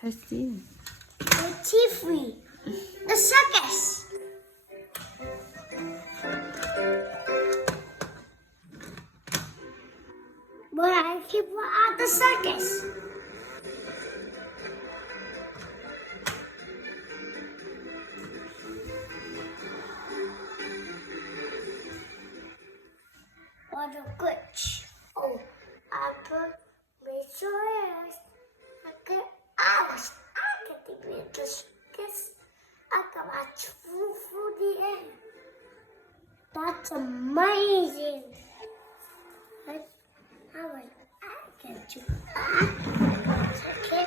Testing. The TV. The circus. But I keep at the circus. What a glitch. Oh, I put my shoulders. I was getting the circus. I got my through the air. That's amazing. I get you. Okay.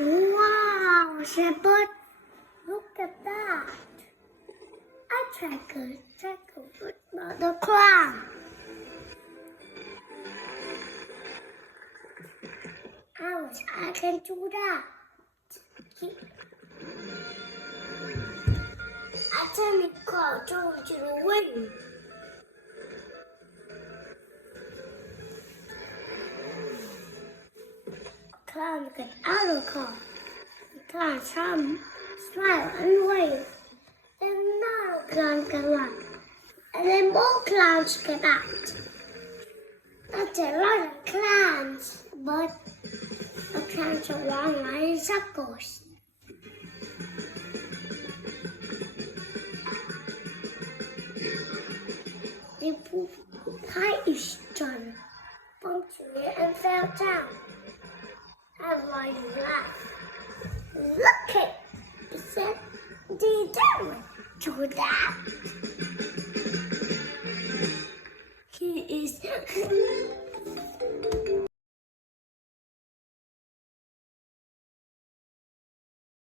Wow, Shepherd. Look at that. I track a football the crown. I can do that. I turn the car to the wind. Clown get out of the car. The clown smile and wave. Then another clown can run. And then more clowns get out. That's a lot of clowns, but the clowns are long in circles. They both hit each other, bumped it and fell down. Everybody laughed. Look at it, said, they don't do that. He is